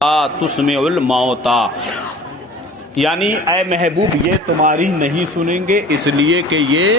تسمع الموتا، یعنی اے محبوب یہ تمہاری نہیں سنیں گے اس لیے کہ یہ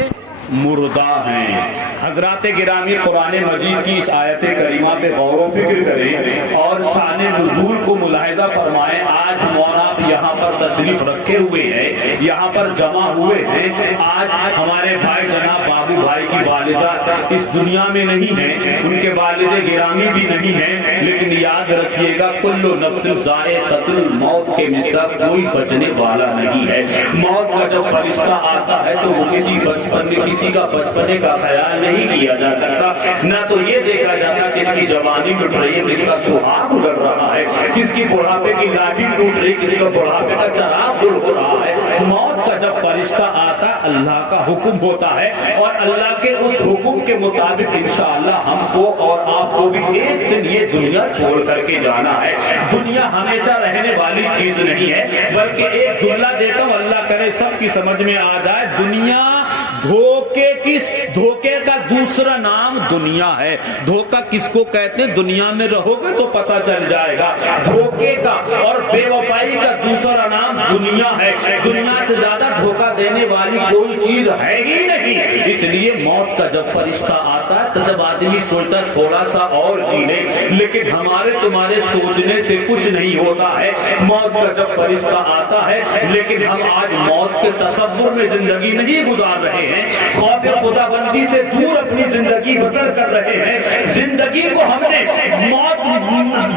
مردہ ہیں۔ حضرات گرامی قرآن مجید کی اس آیت کریمہ پہ غور و فکر کریں اور شان نزول کو ملاحظہ فرمائیں۔ آج مولانا یہاں پر تشریف رکھے ہوئے ہیں، یہاں پر جمع ہوئے ہیں۔ آج ہمارے بھائی جناب بابو بھائی کی والدہ اس دنیا میں نہیں ہیں، ان کے والد گرامی بھی نہیں ہیں، لیکن یاد رکھیے گا کل نفس ذائقۃ الموت کے مصداق کوئی بچنے والا نہیں ہے۔ موت کا جب فرشتہ آتا ہے تو وہ کسی کا بچپنے کا خیال نہیں کیا جا سکتا، نہ تو یہ دیکھا جاتا کس کی جوانی ٹوٹ رہی ہے، کس کا سہاگ اڑ رہا ہے، کس کی بڑھاپے کی لاٹھی ٹوٹ رہی، کس کا بڑھاپے کا چراغ دل ہو رہا ہے۔ موت کا جب فرشتہ آتا اللہ کا حکم ہوتا ہے اور اللہ کے اس حکم کے مطابق انشاءاللہ ہم کو اور آپ کو بھی ایک دن یہ دنیا چھوڑ کر کے جانا ہے۔ دنیا ہمیشہ رہنے والی چیز نہیں ہے، بلکہ ایک جملہ دیتا ہوں اللہ کرے سب کی سمجھ میں آ جائے، دنیا دھوکے کا دوسرا نام دنیا ہے۔ دھوکا کس کو کہتے ہیں؟ دنیا میں رہو گے تو پتہ چل جائے گا۔ دھوکے کا اور بے وفائی کا دوسرا نام دنیا ہے۔ دنیا سے زیادہ دھوکا دینے والی کوئی چیز ہے ہی نہیں۔ اس لیے موت کا جب فرشتہ آتا ہے تو جب آدمی سوچتا تھوڑا سا اور جی لے، لیکن ہمارے تمہارے سوچنے سے کچھ نہیں ہوتا ہے۔ موت کا جب فرشتہ آتا ہے لیکن ہم آج موت کے تصور میں زندگی نہیں گزار رہے ہیں، خوف خدا بندی سے دور اپنی زندگی بسر کر رہے ہیں۔ زندگی کو ہم نے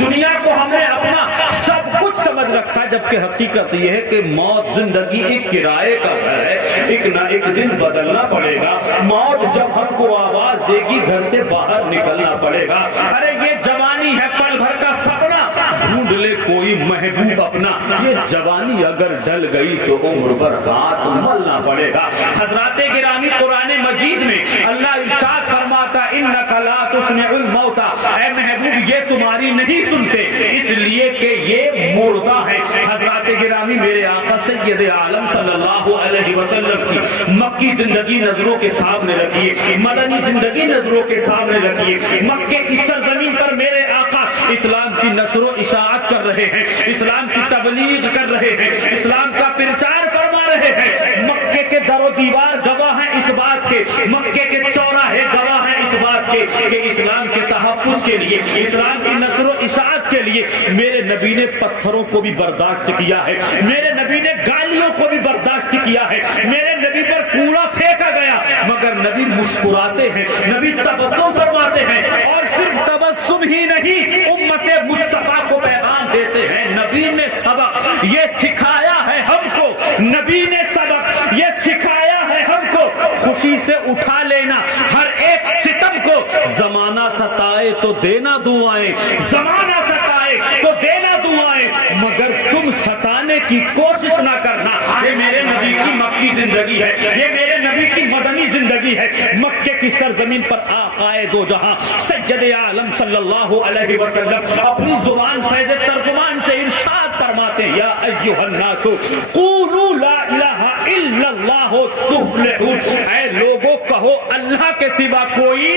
دنیا کو ہم نے اپنا سب کچھ سمجھ رکھا ہے، جبکہ حقیقت یہ ہے کہ موت زندگی ایک کرائے کا گھر ہے، ایک نہ ایک دن بدلنا پڑے گا۔ موت جب ہم کو آواز دے گی گھر سے باہر نکلنا پڑے گا۔ ارے یہ جوانی ہے پل بھر کا سپنا، ڈھونڈ لے کوئی محبوب اپنا، یہ جوانی اگر ڈل گئی تو عمر بھر ہاتھ ملنا پڑے گا۔ حضرات گرامی قرآن مجید میں اللہ ارشاد فرماتا انک لا تسمع الموتى، اے محبوب یہ تمہاری نہیں سنتے اس لیے کہ یہ مردہ ہے۔ حضرات گرامی میرے آقا سید عالم صلی اللہ علیہ وسلم کی مکی زندگی نظروں کے سامنے رکھیے، مدنی زندگی نظروں کے سامنے رکھیے۔ مکے کی سرزمین پر میرے آقا اسلام کی نشر و اشاعت کر رہے ہیں، اسلام کی تبلیغ کر رہے ہیں، اسلام کا پرچار فرما رہے ہیں۔ مکے کے در و دیوار گواہ ہیں اس بات کے، مکے کے چوراہے گواہ ہیں اس بات کے کہ اسلام کے تحفظ کے لیے، اسلام کی نشر و اشاعت کے لیے میرے نبی نے پتھروں کو بھی برداشت کیا ہے، میرے نبی نے گالیوں کو بھی برداشت کیا ہے، میرے نبی پر کوڑا پھینکا گیا مگر نبی مسکراتے ہیں، نبی تبسم فرماتے ہیں، اور صرف تبسم ہی نہیں امت مصطفیٰ کو پیغام دیتے ہیں۔ نبی نے سبق یہ سکھایا ہے ہم کو، نبی نے سبق یہ سکھایا ہے ہم کو، خوشی سے اٹھا لینا ہر ایک ستم کو، زمانہ ستائے تو دینا دعائیں، زمانہ ستائے تو دینا دعائیں، مگر تم ستانے کی کوشش نہ کرنا۔ یہ میرے نبی کی مکی زندگی ہے، یہ میرے نبی کی مدنی زندگی ہے۔ مکے کی سرزمین پر آقائے دو جہاں سید عالم صلی اللہ علیہ وسلم اپنی زبان فیض ترجمان سے ارشاد فرماتے ہیں یا ایھا الناس قولوا لا الہ الا اللہ تفلحون، اے لوگوں کہو اللہ کے سوا کوئی،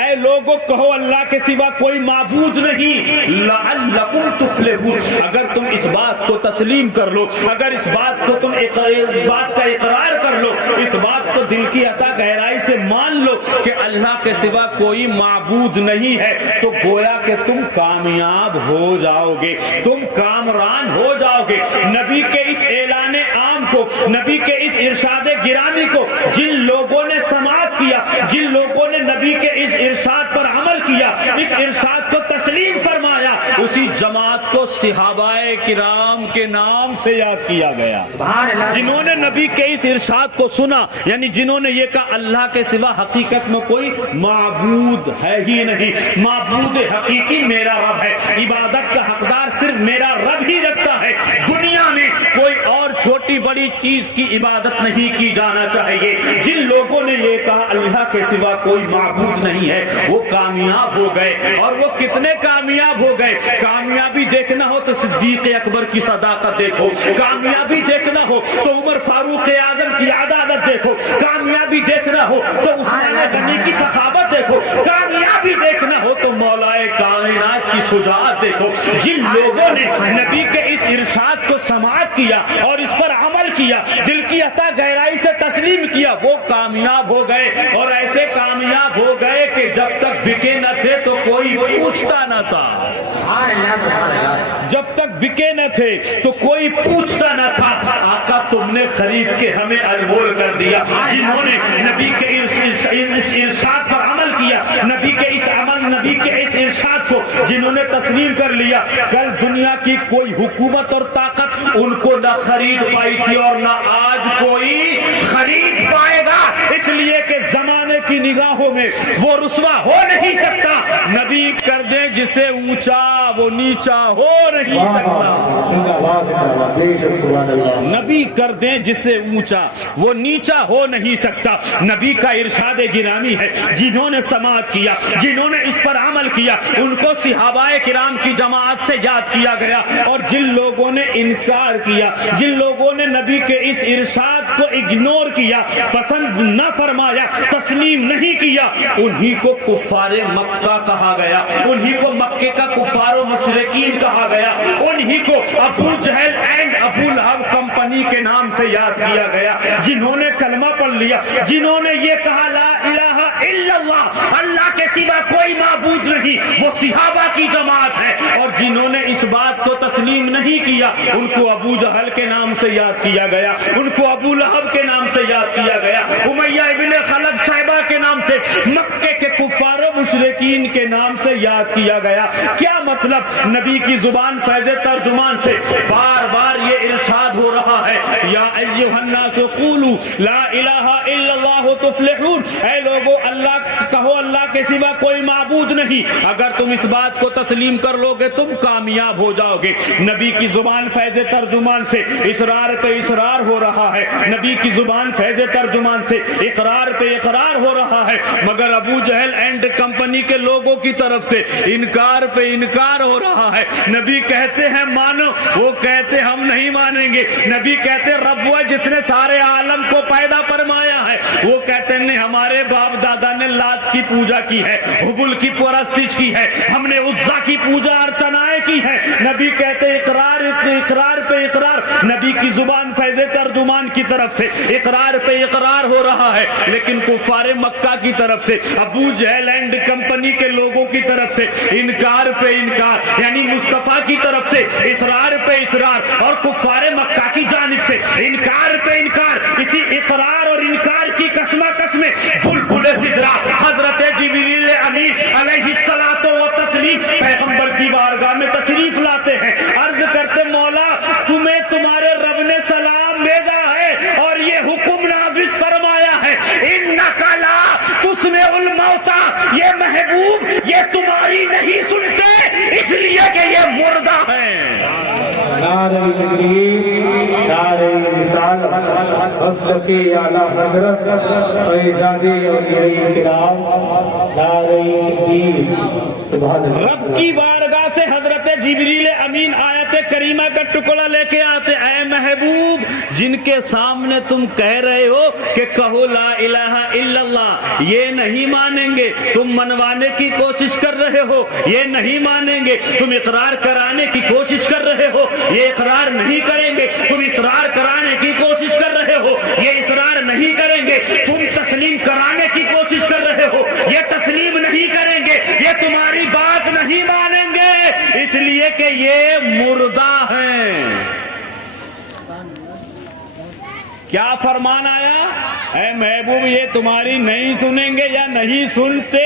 اے لوگوں کہو اللہ کے سوا کوئی معبود نہیں، لعلکم تفلحون، اگر تم اس بات کو تسلیم کر لو، اگر اس بات کو تم اس بات کا اقرار کر لو، اس بات کو دل کی عطا گہرائی سے مان لو کہ اللہ کے سوا کوئی معبود نہیں ہے، تو گویا کہ تم کامیاب ہو جاؤ گے، تم کامران ہو جاؤ گے۔ نبی کے اس اعلان عام کو، نبی کے اس ارشاد گرامی کو جن لوگوں نے سماعت کیا، جن لوگوں نے نبی کے اس ارشاد پر عمل کیا، اس ارشاد کو تسلیم فرمایا، اسی جماعت کو صحابہ کرام کے نام سے یاد کیا گیا۔ جنہوں نے نبی کے اس ارشاد کو سنا، یعنی جنہوں نے یہ کہا اللہ کے سوا حقیقت میں کوئی معبود ہے ہی نہیں، معبود حقیقی میرا رب ہے، عبادت کا حقدار صرف میرا رب ہی رکھتا ہے، دنیا میں کوئی اور چھوٹی بڑی چیز کی عبادت نہیں کی جانا چاہیے۔ جن لوگوں نے یہ کہا اللہ کے سوا کوئی معبود نہیں ہے وہ کامیاب ہو گئے، اور وہ کتنے کامیاب ہو گئے۔ کامیابی دیکھنا ہو تو صدیق اکبر کی صداقت دیکھو، کامیابی دیکھنا ہو تو عمر فاروق اعظم کی عدالت دیکھو، کامیابی دیکھنا ہو تو عثمان غنی کی سخاوت دیکھو، کامیابی دیکھنا ہو تو مولا کائنات شجاعت دیکھو. جن لوگوں نے نبی کے اس ارشاد کو سماعت کیا اور اس پر عمل کیا, دل کی عطا گہرائی سے تسلیم کیا, وہ کامیاب ہو گئے. اور ایسے کامیاب ہو گئے کہ جب تک بکے نہ تھے تو کوئی پوچھتا نہ تھا. جب تک بکے نہ تھے تو کوئی پوچھتا نہ تھا. آقا تم نے خرید کے ہمیں انمول کر دیا. جنہوں نے نبی کے اس ارشاد پر عمل کیا, نبی کے اس ارشاد کو جنہوں نے تسلیم کر لیا, کل دنیا کی کوئی حکومت اور طاقت ان کو نہ خرید پائی تھی اور نہ آج کوئی خرید پائے گا. اس لیے کہ زمانے کی نگاہوں میں وہ رسوا ہو نہیں سکتا. نبی کر دیں جسے اونچا وہ نیچا ہو نہیں سکتا. نبی کر دیں جسے اونچا وہ نیچا ہو نہیں سکتا. نبی کا ارشاد گرامی ہے. جنہوں نے سماعت کیا, جنہوں نے اس پر عمل کیا, ان کو صحابہ کرام کی جماعت سے یاد کیا گیا. اور جن لوگوں نے انکار کیا, جن لوگوں نے نبی کے اس ارشاد کو اگنور کیا, پسند نہ فرمایا, تسلیم نہیں کیا, انہی کو کفار مکہ کہا گیا. انہی کو مکے کا کفار و مشرکین کہا گیا. انہی کو ابو جہل اینڈ ابو لہب کمپنی کے نام سے یاد کیا گیا. جنہوں نے کلمہ پڑھ لیا, جنہوں نے یہ کہا لا الہ الا اللہ, اللہ کے سوا کوئی معبود نہیں, وہ صحابہ کی جماعت ہے. اور جنہوں نے اس بات کو تسلیم نہیں کیا, ان کو ابو جہل کے نام سے یاد کیا گیا, ان کو ابو لہب کے نام سے یاد کیا گیا, امیہ ابن خلف شیبہ کے نام سے, مکے کے کفار و مشرکین کے نام سے یاد کیا گیا. کیا مطلب؟ نبی کی زبان فیض ترجمان سے بار بار یہ ارشاد ہو رہا ہے, یا ایھا الناس قولوا لا الہ الا اللہ تفلحون. اے لوگو اللہ کہو اللہ کے سوا کوئی معبود نہیں. اگر تم اس بات کو تسلیم کر لو گے تم کامیاب ہو جاؤ گے. نبی کی زبان فیض ترجمان سے اصرار پہ اصرار ہو رہا ہے. نبی کی زبان فیض ترجمان سے اقرار پہ اقرار ہو رہا ہے. مگر ابو جہل اینڈ کمپنی کے لوگوں کی طرف سے انکار پہ انکار ہو رہا ہے. نبی کہتے ہیں مانو, وہ کہتے ہم نہیں مانیں گے. نبی کہتے رب وہ جس نے سارے عالم کو پیدا فرمایا ہے, وہ کہتے ہیں ہمارے باپ دادا نے لات کی پوجا کی ہے, حبل کی پرستش کی ہے, ہم نے عزا کی پوجا ارچنائیں کی ہے. نبی کہتے اقرار اقرار پہ اقرار. نبی کی زبان فیض ترجمان کی طرف سے اقرار پہ اقرار ہو رہا ہے, لیکن کفار مکہ کی طرف سے, ابو جہل اینڈ کمپنی کے لوگوں کی طرف سے انکار پہ انکار, یعنی مصطفیٰ کی طرف سے اصرار پہ اصرار اور کفار مکہ کی جانب سے انکار پہ انکار. اسی اقرار اور انکار کی کشمکش میں بلبل سدرا حضرت جبریل امین علیہ الصلوۃ والتسلیم پیغمبر کی بارگاہ میں تشریف لاتے ہیں. عرض کرتے مولا تمہیں تمہارے رب نے سلام بھیجا ہے اور یہ حکم نافذ فرمایا ہے, انک لا تسمع الموتى, یہ محبوب یہ تمہاری نہیں سنتے اس لیے کہ یہ مردہ ہیں. نعرہ تکبیر, نعرہ رسالت, مصطفی اعلی حضرت فیضانی اولیاء کرام, نعرہ تکبیر. سبحان اللہ. رب کی بارگاہ سے حضرت جبریل امین آیت کریمہ کا ٹکڑا لے کے آتے, اے محبوب جن کے سامنے تم کہہ رہے ہو کہ کہو لا الہ الا اللہ, یہ نہیں مانیں گے. تم منوانے کی کوشش کر رہے ہو, یہ نہیں مانیں گے. تم اقرار کرانے کی کوشش کر رہے ہو, یہ اقرار نہیں کریں گے. تم اصرار کرانے کی کوشش کر رہے ہو, یہ اصرار نہیں کریں گے. تم تسلیم کرانے کی کوشش کر رہے ہو, یہ تسلیم نہیں کریں گے. یہ تمہاری بات نہیں مانیں گے اس لیے کہ یہ مردہ ہیں. کیا فرمان آیا؟ اے محبوب یہ تمہاری نہیں سنیں گے یا نہیں سنتے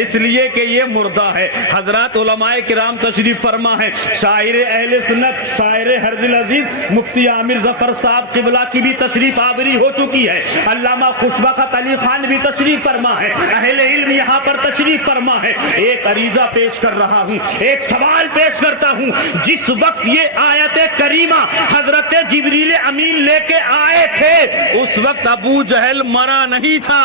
اس لیے کہ یہ مردہ ہے. حضرات علماء کرام تشریف فرما ہے, شاعر اہل سنت شاعر حرب العزیز مفتی عامر ظفر صاحب قبلہ کی بھی تشریف آوری ہو چکی ہے. علامہ خوشبخت علی خان بھی تشریف فرما ہے, اہل علم یہاں پر تشریف فرما ہے. ایک عریضہ پیش کر رہا ہوں, ایک سوال پیش کرتا ہوں. جس وقت یہ آیت کریمہ حضرت جبریل امین لے کے آئے تھے اس وقت ابو جہل مرا نہیں تھا.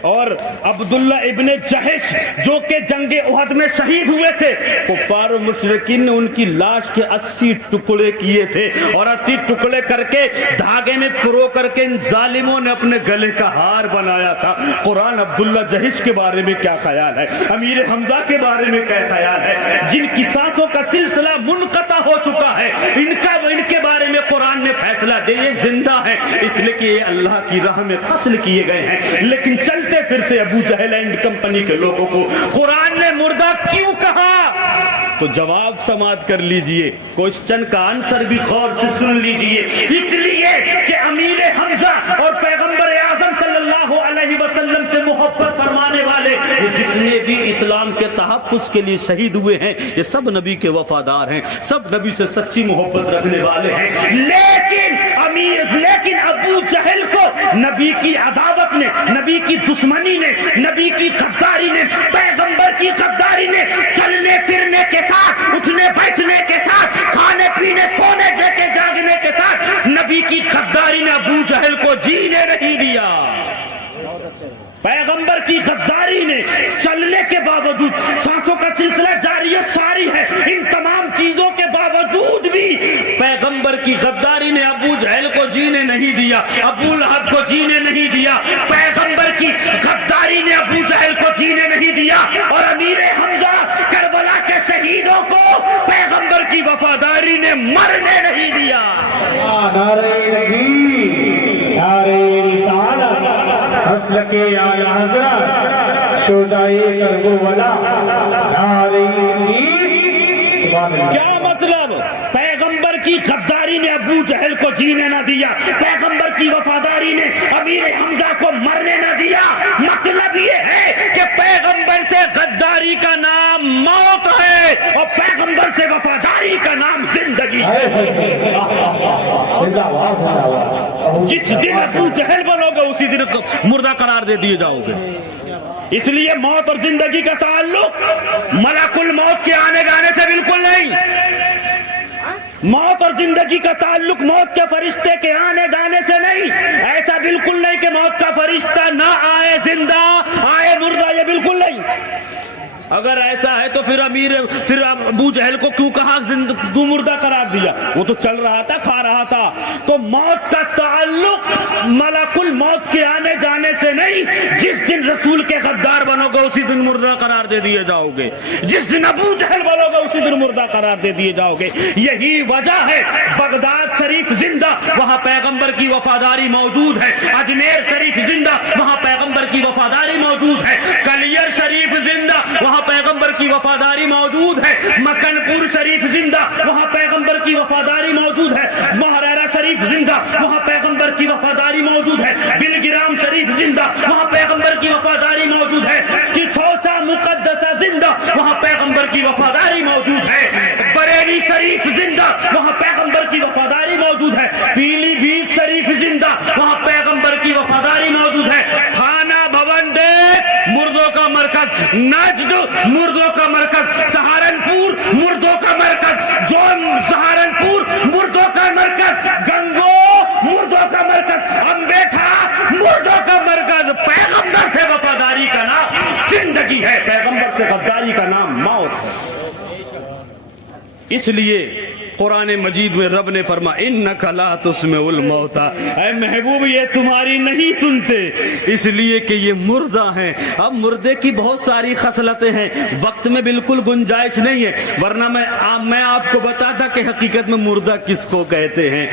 اور عبداللہ ابن جہش جو کہ جنگ احد میں شہید ہوئے تھے، کفار و مشرکین نے ان کی لاش کے 80 ٹکڑے کیے تھے اور 80 ٹکڑے کر کے دھاگے میں پرو کر کے ان ظالموں نے اپنے گلے کا ہار بنایا تھا۔ قرآن عبداللہ جہش کے بارے میں کیا خیال ہے، امیر حمزہ کے بارے میں کیا خیال ہے، جن کی سانسوں کا سلسلہ منقطع ہو چکا ہے، ان کے بارے میں قرآن نے فیصلہ دے یہ زندہ ہے، اس لیے کہ یہ اللہ کی راہ میں قتل کیے گئے ہیں۔ لیکن چلتے پھرتے ابو جہل اینڈ کمپنی کے لوگوں کو قرآن نے مردہ کیوں کہا؟ تو جواب سماعت کر لیجئے، کوشچن کا آنسر بھی غور سے سن لیجئے۔ اس لیے کہ امیر حمزہ اور پیغمبر اعظم صلی اللہ علیہ وسلم سے محبت فرمانے والے یہ جتنے بھی اسلام کے تحفظ کے لیے شہید ہوئے ہیں، یہ سب نبی کے وفادار ہیں، سب نبی سے سچی محبت رکھنے والے ہیں۔ لیکن ابو جہل کو نبی کی عداوت نے، نبی کی دشمنی نے، نبی کی غداری نے، پیغمبر کی غداری نے، چلنے پھرنے کے ساتھ، اٹھنے بیٹھنے کے ساتھ، کھانے پینے سونے کے جاگنے کے ساتھ نبی کی غداری نے ابو جہل کو جینے نہیں دیا۔ پیغمبر کی غداری نے چلنے کے باوجود، سانسوں کا سلسلہ جاری و ساری ہے، ان تمام چیزوں کے باوجود بھی پیغمبر کی غداری نے ابو جہل کو جینے نہیں دیا، ابو لہب کو جینے نہیں دیا، پیغمبر کی غداری نے ابو جہل کو جینے نہیں دیا، اور امیر حمزہ کربلا کے شہیدوں کو پیغمبر کی وفاداری نے مرنے نہیں دیا۔ نعرہ تکبیر، نعرہ رسالت، حسرت اعلی حضرت، شہدائے کربلا، نعرہ تکبیر، سبحان اللہ۔ کیا مطلب؟ پیغمبر کی غداری نے ابو جہل کو جینے نہ دیا، پیغمبر کی وفاداری نے امیر حمزہ کو مرنے نہ دیا۔ مطلب یہ ہے کہ پیغمبر سے غداری کا نام موت ہے اور پیغمبر سے وفاداری کا نام زندگی ہے۔ جس دن ابو جہل بنو گے اسی دن مردہ قرار دے دیے جاؤ گے۔ اس لیے موت اور زندگی کا تعلق ملک الموت کے آنے جانے سے بالکل نہیں، موت اور زندگی کا تعلق موت کے فرشتے کے آنے جانے سے نہیں۔ ایسا بالکل نہیں کہ موت کا فرشتہ نہ آئے زندہ آئے مردہ، یہ بالکل نہیں۔ اگر ایسا ہے تو پھر ابو جہل کو کیوں کہا مردہ قرار دیا؟ وہ تو چل رہا تھا، کھا رہا تھا۔ تو موت کا تعلق ملک الموت کے آنے جانے سے نہیں، جس دن رسول کے غدار بنو گے اسی دن مردہ قرار دے دیے جاؤ گے، جس دن ابو جہل بنو گے اسی دن مردہ قرار دے دیے جاؤ گے۔ یہی وجہ ہے بغداد شریف زندہ، وہاں پیغمبر کی وفاداری موجود ہے، اجمیر شریف زندہ، وہاں پیغمبر کی وفاداری موجود ہے، کلیر شریف زندہ، وہاں پیغمبر کی وفاداری موجود ہے، مکن پور شریف زندہ، وہاں پیغمبر کی وفاداری موجود ہے، مہرارا شریف زندہ، وہاں پیغمبر کی وفاداری موجود ہے، بلگرام شریف زندہ، وہاں پیغمبر کی وفاداری موجود ہے، کچھوچا مقدسہ زندہ، وہاں پیغمبر کی وفاداری موجود ہے، بریلی شریف زندہ، وہاں پیغمبر کی وفاداری موجود ہے، پیلی بھیت شریف زندہ، وہاں پیغمبر کی وفاداری موجود ہے، تھانہ بھون دیکھ مردوں کا مرکز، نجد مردوں کا مرکز، سہارنپور مردوں کا مرکز، جون سہارنپور مردوں کا مرکز، گنگو مردوں کا مرکز، امبیٹھا مردوں کا مرکز۔ پیغمبر سے وفاداری کا نام زندگی ہے، پیغمبر سے غداری کا نام موت ہے۔ اس لیے قرآن مجید میں رب نے فرما انک لا تسمع الموتى، اے محبوب یہ تمہاری نہیں سنتے، اس لیے کہ یہ مردہ ہیں۔ اب مردے کی بہت ساری خصلتیں ہیں، وقت میں بالکل گنجائش نہیں ہے، ورنہ میں آپ کو بتاتا کہ حقیقت میں مردہ کس کو کہتے ہیں،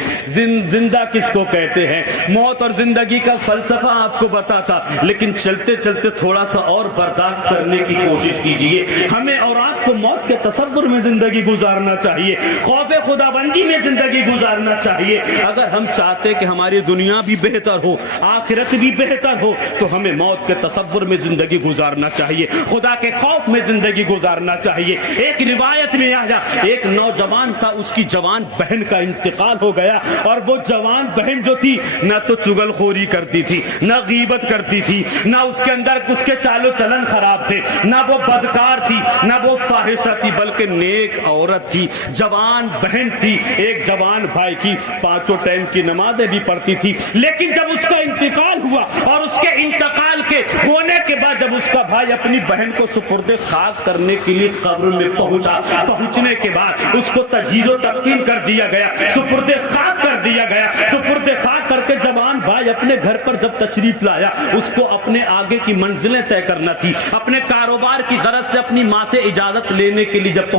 زندہ کس کو کہتے ہیں، موت اور زندگی کا فلسفہ آپ کو بتاتا، لیکن چلتے چلتے تھوڑا سا اور برداشت کرنے کی کوشش کیجئے۔ ہمیں اور آپ کو موت کے تصور میں زندگی گزارنا چاہیے، خوف خدا بندی میں زندگی گزارنا چاہیے۔ اگر ہم چاہتے کہ ہماری دنیا بھی بہتر ہو، آخرت بھی بہتر ہو، تو ہمیں موت کے تصور میں زندگی گزارنا چاہیے، خدا کے خوف میں زندگی گزارنا چاہیے۔ ایک روایت میں آیا ایک نوجوان تھا، اس کی جوان بہن کا انتقال ہو گیا، اور وہ جوان بہن جو تھی نہ تو چگل خوری کرتی تھی، نہ غیبت کرتی تھی، نہ اس کے اندر اس کے چال و چلن خراب تھے، نہ وہ بدکار تھی، نہ وہ فاحشہ تھی، بلکہ نیک عورت تھی، جوان بہن تھی، ایک جوان بھائی کی 5 ٹائم کی نمازیں بھی پڑھتی تھی، لیکن جب اس کا انتقال ہوا اور اس کے انتقال کے ہونے کے بعد جب اس کا بھائی اپنی بہن کو سپرد خاک کرنے کے لیے قبر میں پہنچنے کے بعد اس کو تجہیز و تکفین کر دیا گیا، سپرد خاک کر دیا گیا، سپرد خاک کر کے جوان بھائی اپنے گھر پر جب تشریف لایا، اس کو اپنے آگے کی منزلیں طے کرنا تھی، اپنے کاروبار کی غرض سے اپنی ماں سے اجازت لینے کے لیے جب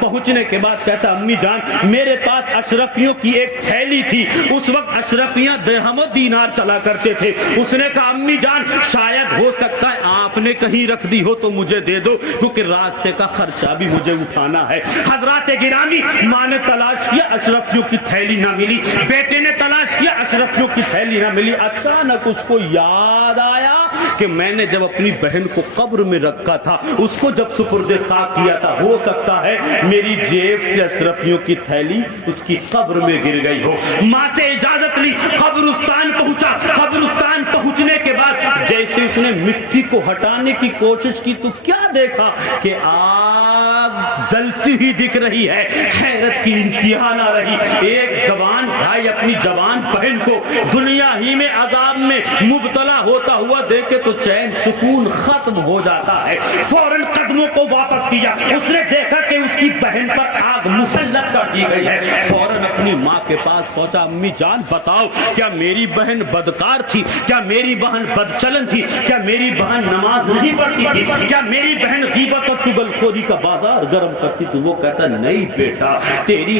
پہنچنے کے بعد کہتا امی جان میرے پاس اشرفیوں کی ایک تھیلی تھی، اس وقت اشرفیاں درہم و دینار چلا کرتے تھے، اس نے کہا امی جان شاید ہو سکتا ہے آپ نے کہیں رکھ دی ہو تو مجھے دے دو کیونکہ راستے کا خرچہ بھی مجھے اٹھانا ہے۔ حضرات گرامی، ماں نے تلاش کیا اشرفیوں کی تھیلی نہ ملی، بیٹے نے تلاش کیا اشرفیوں کی تھیلی نہ ملی، اچانک اس کو یاد آیا کہ میں نے جب اپنی بہن کو قبر میں رکھا تھا، اس کو جب سپرد خاک کیا تھا، ہو سکتا ہے میری جیب سے اشرفیوں کی تھیلی اس کی قبر میں گر گئی ہو۔ ماں سے اجازت لی، قبرستان پہنچا، قبرستان پہنچنے کے بعد جیسے اس نے مٹی کو ہٹانے کی کوشش کی تو کیا دیکھا کہ آگ جلتی ہی دکھ رہی ہے، حیرت کی انتہا نہ رہی۔ ایک جوان بھائی اپنی جوان بہن کو دنیا ہی میں عذاب میں مبتلا ہوتا ہوا دیکھے تو چین سکون ختم ہو جاتا ہے، فوراً قدموں کو واپس کیا، اس نے دیکھا کہ اس کی بہن پر آگ مسلط کر دی گئی ہے، فوراً اپنی ماں کے پاس پہنچا، امی جان بتاؤ کیا میری بہن بدکار تھی، کیا میری بہن بدچلن تھی، کیا میری بہن نماز نہیں پڑھتی تھی، کیا میری بہن غیبت اور چغلخوری کا بازار گرم کرتی تھی؟ وہ کہتا نہیں بیٹا، تیری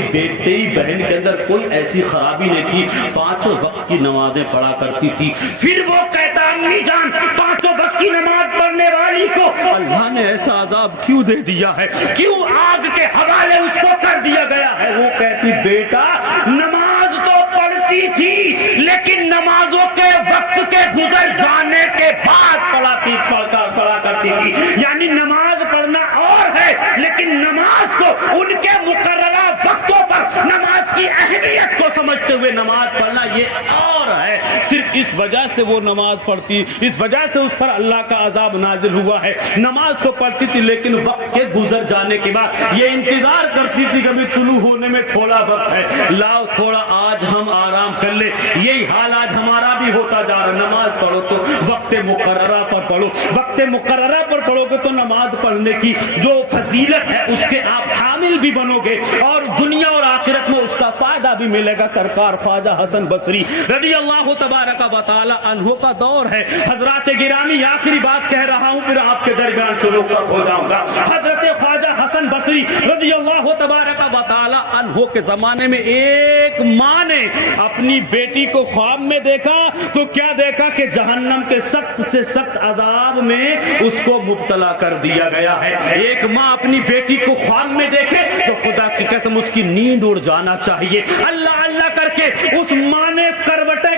بہن کے اندر کوئی ایسی خرابی نہیں تھی، 5 وقت کی نمازیں پڑھا کرتی تھی۔ پھر وہ کہتا امی جان 5 وقت کی نماز پڑھنے والی کو اللہ نے ایسا عذاب کیوں دے دیا ہے، کیوں آگ کے حوالے اس کو کر دیا گیا ہے؟ وہ کہتی بیٹا نماز تو پڑھتی تھی لیکن نمازوں کے وقت کے گزر جانے کے بعد پڑھا کرتی تھی، یعنی نماز پڑھنا اور ہے لیکن نماز کو ان کے مقررہ وقتوں پر نماز کی اہمیت کو سمجھتے ہوئے نماز پڑھنا یہ اور ہے۔ صرف اس وجہ سے وہ نماز پڑھتی، اس وجہ سے اس پر اللہ کا عذاب نازل ہوا ہے۔ نماز تو پڑھتی تھی لیکن وقت کے گزر جانے کے بعد یہ انتظار کرتی تھی کبھی طلوع ہونے میں تھوڑا وقت ہے، لاؤ تھوڑا آج ہم آرام کر لیں۔ یہی حال آج ہمارا بھی ہوتا جا رہا، نماز پڑھو تو وقت مقررہ پر پڑھو، وقت مقررہ پر پڑھو گے تو نماز پڑھنے کی جو فضیلت ہے اس کے آپ حامل بھی بنو گے اور دنیا اور آخرت میں اس کا فائدہ بھی ملے گا۔ سرکار خواجہ حسن بصری رضی اللہ تبارک و تعالی عنہ کا دور ہے۔ حضرات گرامی آخری بات کہہ رہا ہوں پھر آپ کے درمیان سے رخصت ہو جاؤں گا۔ حضرت خواجہ حسن بصری رضی اللہ تبارک و تعالی عنہ کے زمانے میں ایک ماں نے اپنی بیٹی کو خواب میں دیکھا تو کیا دیکھا کہ جہنم کے سخت سے سخت عذاب میں اس کو مبتلا کر دیا گیا ہے۔ ایک ماں اپنی بیٹی کو خواب میں دیکھے تو خدا کی قسم اس کی نیند اڑ جانا چاہیے۔ اللہ اللہ کر کے اس ماں نے کروٹیں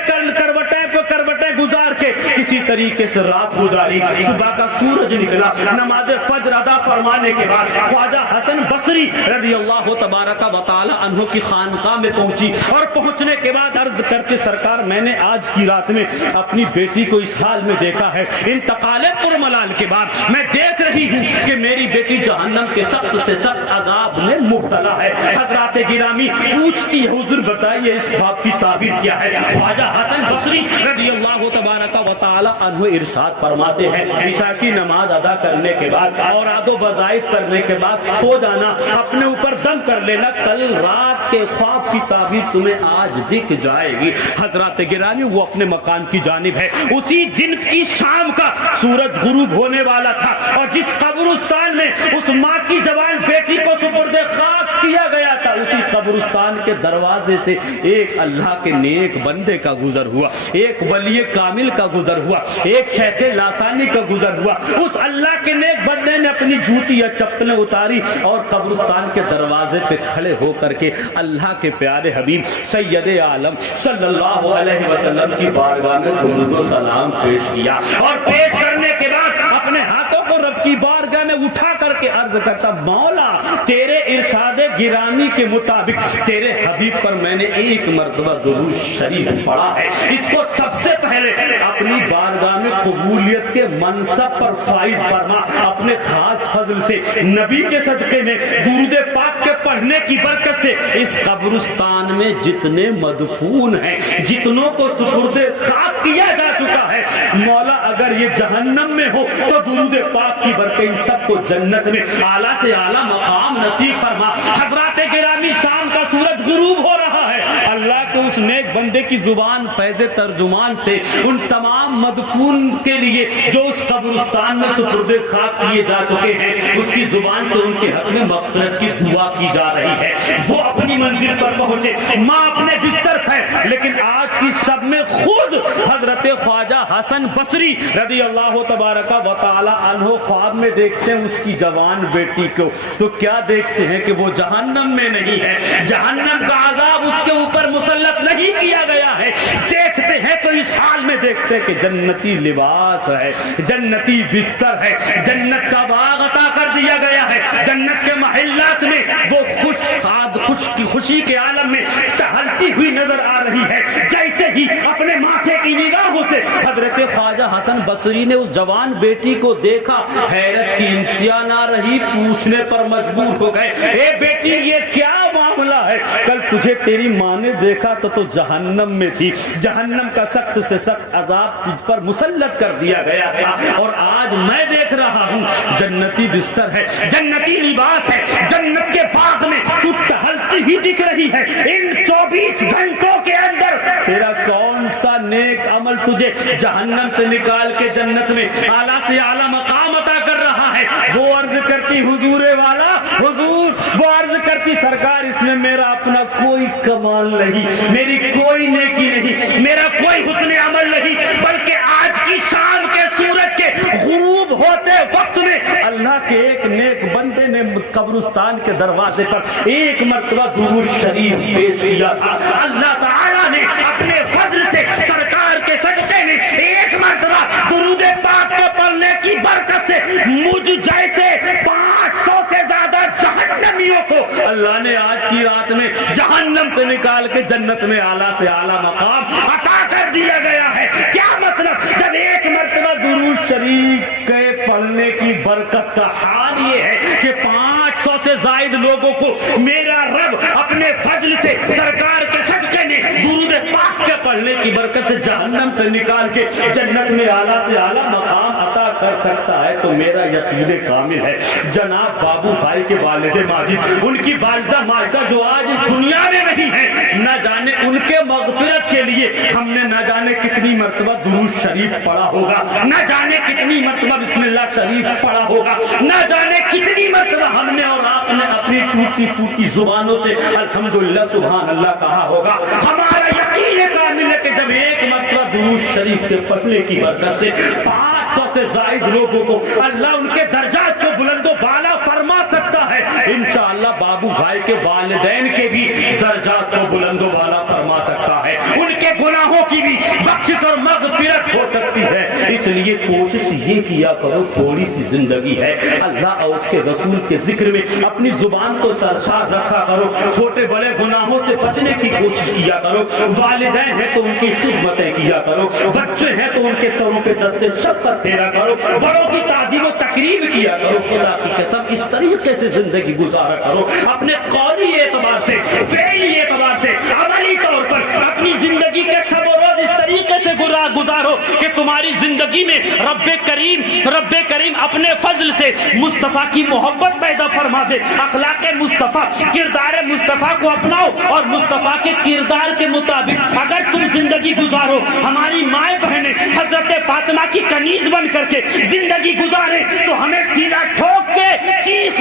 گزار کے کسی طریقے سے رات گزاری، صبح کا سورج نکلا، نماز فجر ادا فرمانے کے بعد خواجہ حسن بصری رضی اللہ تبارک و تعالی عنہ کی خانقاہ میں پہنچی اور پہنچنے کے بعد عرض کرتے سرکار میں نے آج کی رات میں اپنی بیٹی کو اس حال میں دیکھا ہے، انتقال پرملال کے بعد میں دیکھ رہی ہوں کہ میری بیٹی جہنم کے سخت سے سخت عذاب میں مبتلا ہے۔ حضرات گرامی پوچھتی ہے حضور بتائیے اس خواب کی تعبیر کیا ہے؟ خواجہ حسن بصری رضی اللہ تبارک و تعالی عنہ ارشاد فرماتے ہیں عشاء کی نماز ادا کرنے کے بعد اور آدو وظائف کرنے کے بعد سو جانا، اپنے اوپر دم کر لینا، کل رات کے خواب کی تعبیر تمہیں آج دکھ جائے گی۔ حضرات گرامی وہ اپنے مکان کی جانب ہے، اسی دن کی شام کا سورج غروب ہونے والا تھا اور جس قبرستان میں اس ماں کی جوان بیٹی کو سپرد خاک کیا گیا تھا اسی قبرستان کے دروازے سے ایک اللہ کے نیک بندے کا گزر ہوا، ایک ولی کامل کا گزر ہوا، ایک شیخ لاسانی کا گزر ہوا۔ اس اللہ کے نیک بندے نے اپنی جوتی یا چپلیں اتاری اور قبرستان کے دروازے پہ کھڑے ہو کر کے اللہ کے پیارے حبیب سید عالم صلی اللہ علیہ وسلم کی بارگاہ میں درود و سلام پیش کیا اور پیش کرنے کے بعد اپنے ہاتھوں کو رب کی بارگاہ میں اٹھا کر کے عرض کرتا مولا تیرے ارشاد گرامی کے مطابق تیرے حبیب پر میں نے ایک مرتبہ درود شریف پڑھا ہے، اس کو سب سے پہلے اپنی بارگاہ میں قبولیت کے منصب پر فائز فرما، اپنے خاص فضل سے نبی کے صدقے میں درود پاک کے پڑھنے کی برکت سے اس قبرستان میں جتنے مدفون ہیں، جتنوں کو سپرد خاک کیا جا چکا ہے، مولا اگر یہ جہنم میں ہو تو درود پاک کی برکت ان سب کو جنت میں اعلیٰ سے اعلیٰ مقام نصیب فرما۔ حضرات گرامی، شام کا سورج غروب ہو رہا ہے، اللہ کو اس نیک بندے کی زبان فیض ترجمان سے ان تمام مدفون کے لیے جو اس قبرستان میں سپرد خاک کیے جا چکے ہیں، اس کی زبان سے ان کے حق میں مغفرت کی دعا کی جا رہی ہے۔ وہ اپنی منزل پر پہنچے، ماں اپنے بستر پر، لیکن آج کی شب میں خود حضرت خواجہ حسن بصری رضی اللہ تبارک و تعالی عنہ خواب میں دیکھتے ہیں اس کی جوان بیٹی کو، تو کیا دیکھتے ہیں کہ وہ جہنم میں نہیں ہے، جہنم کا عذاب اس کے اوپر مسلط نہیں کیا گیا ہے، دیکھتے ہیں تو اس حال میں دیکھتے ہیں کہ جنتی لباس ہے، جنتی بستر ہے، جنت کا باغ عطا کر دیا گیا ہے، جنت کے محلات میں وہ خوشی کے عالم میں ٹہلتی ہوئی نظر آ رہی ہے۔ جیسے ہی اپنے ماتھے کی نگاہوں سے حضرت خواجہ حسن بصری نے اس جوان بیٹی کو دیکھا، حیرت کی انتہا نہ رہی، پوچھنے پر مجبور ہو گئے، اے بیٹی یہ کیا معاملہ ہے؟ کل تجھے تیری ماں نے دیکھا تو جہنم میں تھی، جہنم کا سخت سے سخت عذاب تجھ پر مسلط کر دیا گیا تھا، اور آج میں دیکھ رہا ہوں جنتی بستر ہے، جنتی لباس ہے، جنت کے باغ میں تو ٹہلتی ہی دکھ رہی ہے۔ ان 24 گھنٹوں کے اندر تیرا کون سا نیک عمل تجھے جہنم سے نکال کے جنت میں اعلیٰ سے اعلیٰ مقام عطا کر رہا ہے؟ وہ عرض کرتی حضور والا، حضور وہ عرض کرتی سرکار اس میں میرا اپنا کوئی کمال نہیں، میری کوئی نیکی نہیں، میرا کوئی حسن عمل نہیں، بلکہ آج کی شام کے سورج کے غروب ہوتے وقت میں اللہ کے ایک نیک بندے نے قبرستان کے دروازے پر ایک مرتبہ درود شریف پیش کیا تھا۔ اللہ تعالیٰ نے اپنے فضل سے سرکار کے صدقے میں ایک مرتبہ درود پاک کو پڑھنے کی برکت سے مجھ جیسے 500 سے زیادہ جہنمیوں کو اللہ نے آج کی رات میں جہنم سے نکال کے جنت میں اعلیٰ سے اعلیٰ مقام عطا کر دیا گیا ہے۔ کیا مطلب؟ جب ایک مرتبہ درود شریف کے پڑھنے کی برکت کا حال یہ ہے کہ 500 سے زائد لوگوں کو میرا رب اپنے فضل سے سرکار کے صدقے میں درود پاک کے پڑھنے کی برکت سے جہنم سے نکال کے جنت میں اعلیٰ سے اعلیٰ مقام عطا کر سکتا ہے، تو میرا یقین کامل ہے جناب بابو بھائی کے والد ماجد، ان کی والدہ ماجدہ جو آج اس دنیا میں نہیں ہے، نہ جانے ان کے مغفرت کے لیے ہم نے نہ جانے کتنی مرتبہ درود شریف پڑھا ہوگا، نہ جانے کتنی مرتبہ بسم اللہ شریف پڑھا ہوگا، نہ جانے کتنی مرتبہ ہم نے اور آپ نے اپنی ٹوٹی پھوٹی زبانوں سے الحمدللہ سبحان اللہ کہا ہوگا۔ ہمارا یقین کامل ہے کہ جب ایک مرتبہ درود شریف کے پڑھنے کی برکت سے 500 سے زائد لوگوں کو اللہ ان کے درجات کو بلند و بالا فرما سکتا ہے، انشاءاللہ بابو بھائی کے والدین کے بھی درجات کو بلند و بالا فرما سکتا ہے، ان کے گناہوں کی بھی بخشش اور مغفرت ہو سکتی ہے۔ اس لیے کوشش یہ کیا کرو، تھوڑی سی زندگی ہے، اللہ اور اس کے رسول کے ذکر میں اپنی زبان کو سرشار رکھا کرو، چھوٹے بڑے گناہوں سے بچنے کی کوشش کیا کرو، والدین ہیں تو ان کی خدمتیں کیا کرو، بچے ہیں تو ان کے سروں پہ دستے شفقت پھیرا کرو، بڑوں کی تعظیم و تقریب کیا کرو، خدا کی قسم اس طریقے سے زندگی گزارا کرو، اپنے قولی اعتبار سے، فعلی اعتبار سے، عملی طور پر اپنی زندگی کے شب و روز اس طریقے سے گزارو کہ تمہاری زندگی میں رب کریم اپنے فضل سے مصطفیٰ کی محبت پیدا فرما دے، اخلاق مصطفیٰ، کردار مصطفیٰ کو اپناؤ، اور مصطفیٰ کے کردار کے مطابق اگر تم زندگی گزارو، ہماری مائیں بہنیں حضرت فاطمہ کی کنیز بن کر کے زندگی گزارے، تو ہمیں سیدھا ٹھوک کے چیخ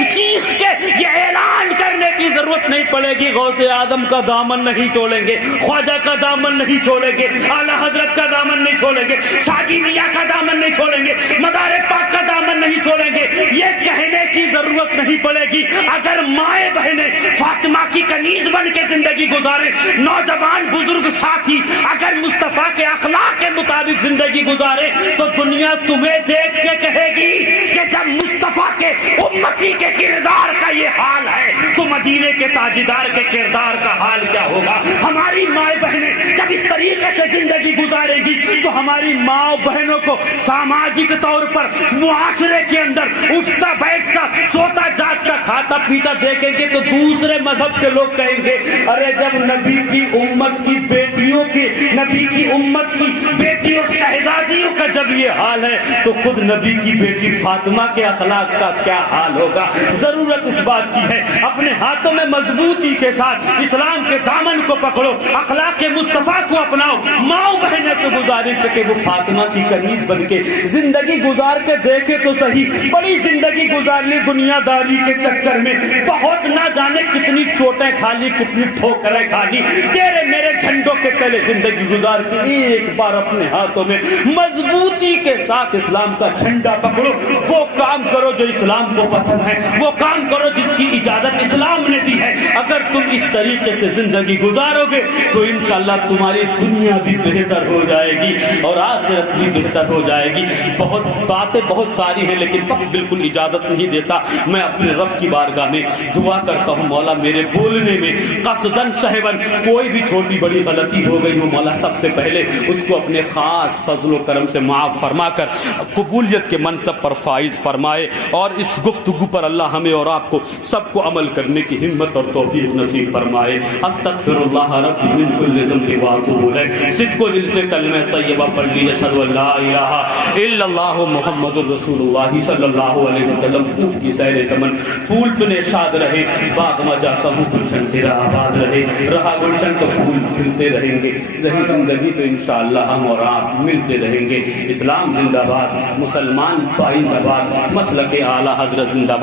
کے یہ اعلان کرنے کی ضرورت نہیں پڑے گی غوث اعظم کا دامن نہیں چھوڑیں گے، خواجہ کا دامن نہیں چھوڑیں گے، اعلیٰ حضرت کا دامن نہیں چھوڑیں گے، شاجی میاں کا دامن نہیں چھوڑیں گے، مدار پاک کا دامن نہیں چھوڑیں گے، یہ کہنے کی ضرورت نہیں پڑے گی۔ اگر مائیں بہنیں فاطمہ کی کنیز بن کے زندگی گزارے، نوجوان بزرگ ساتھی اگر مصطفیٰ کے اخلاق کے مطابق زندگی گزارے، تو دنیا تمہیں دیکھ کے کہے گی کہ جب مصطفیٰ کے امتی کے کردار کا یہ حال ہے تو مدینہ مدینے کے تاجدار کے کردار کا حال کیا ہوگا؟ ہماری مائیں بہنیں جب اس طریقے سے زندگی گزاریں گی تو ہماری ماں بہنوں کو ساماجک طور پر معاشرے کے اندر اٹھتا بیٹھتا سوتا جاگتا کھاتا پیتا دیکھیں گے تو دوسرے مذہب کے لوگ کہیں گے ارے جب نبی کی امت کی بیٹیوں کے نبی کی امت کی بیٹیوں شہزادیوں کا جب یہ حال ہے تو خود نبی کی بیٹی فاطمہ کے اخلاق کا کیا حال ہوگا؟ ضرورت اس بات کی ہے اپنے ہاتھوں میں مضبوطی کے ساتھ اسلام کے دامن کو پکڑو، اخلاق مصطفیٰ کو اپناؤ، ماں بہنیں تو گزارش کہ وہ فاطمہ کی کنیز بن کے زندگی گزار کے دیکھے تو صحیح۔ بڑی زندگی گزار لی دنیا داری کے چکر میں، بہت نہ جانے کتنی چوٹیں کھا لی، کتنی ٹھوکریں کھا لی، تیرے میرے جھنڈوں کے تلے زندگی گزار کے ایک بار اپنے ہاتھوں میں مضبوطی کے ساتھ اسلام کا جھنڈا پکڑو، وہ کام کرو جو اسلام کو پسند ہے، وہ کام کرو جس کی اجازت اسلام نے دی ہے۔ اگر تم اس طریقے سے زندگی گزارو گے تو انشاءاللہ تمہاری دنیا بھی بہتر ہو جائے گی اور آخرت بھی بہتر ہو جائے گی۔ بہت باتیں بہت ساری ہیں لیکن وقت بالکل اجازت نہیں دیتا۔ میں اپنے رب کی بارگاہ میں دعا کرتا ہوں مولا میرے بولنے میں قصدن سہون کوئی بھی چھوٹی بڑی غلطی ہو گئی ہو مولا سب سے پہلے اس کو اپنے خاص فضل و کرم سے معاف فرما کر قبولیت کے منصب پر فائز فرمائے، اور اس گفتگو پر اللہ ہمیں اور آپ کو سب کو عمل کرنے کی ہمت اور توفیق نصیب فرمائے۔ استغفر اللہ رب من کل ذنب واتوب الیہ۔ صدق و دل سے کلمہ طیبہ پڑھ لی اشہد ان لا الہ الا اللہ محمد الرسول اللہ صلی اللہ علیہ وسلم۔ پھول کی سیر چمن پھول چنے شاد رہے، باغ میں جاتا ہوں گلشن تیرا آباد رہے، رہا گلشن تو پھول کھلتے رہیں گے، رہی زندگی تو انشاءاللہ ہم اور آپ ملتے رہیں گے۔ اسلام زندہ باد، مسلمان پائندہ باد، مسلک اعلی حضرت زندہ باد۔